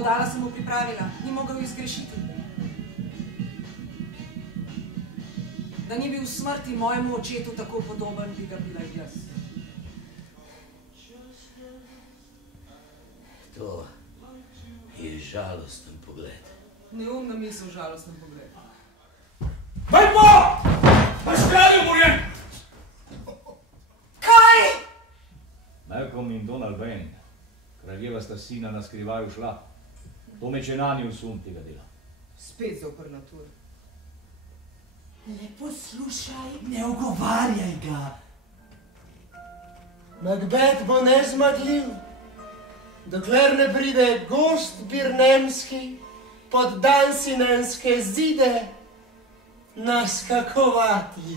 Godala sem mu pripravila, ni mogel izgrešiti. Da ni bil v smrti mojemu očetu tako podoben, bi ga bila jaz. To je žalosten pogled. Neumna misel, žalosten pogled. Vedmo! Naškralil mu je! Kaj? Malcolm in Donald Wayne, kraljeva sta sina na skrivaj ušla. To meče nani v sum tega dela. Spet zoper naturo. Lepo slušaj, ne ogovarjaj ga. Macbeth bo nezmagljiv, dokler ne pride gost birnemski pod dansinenske zide naskakovati.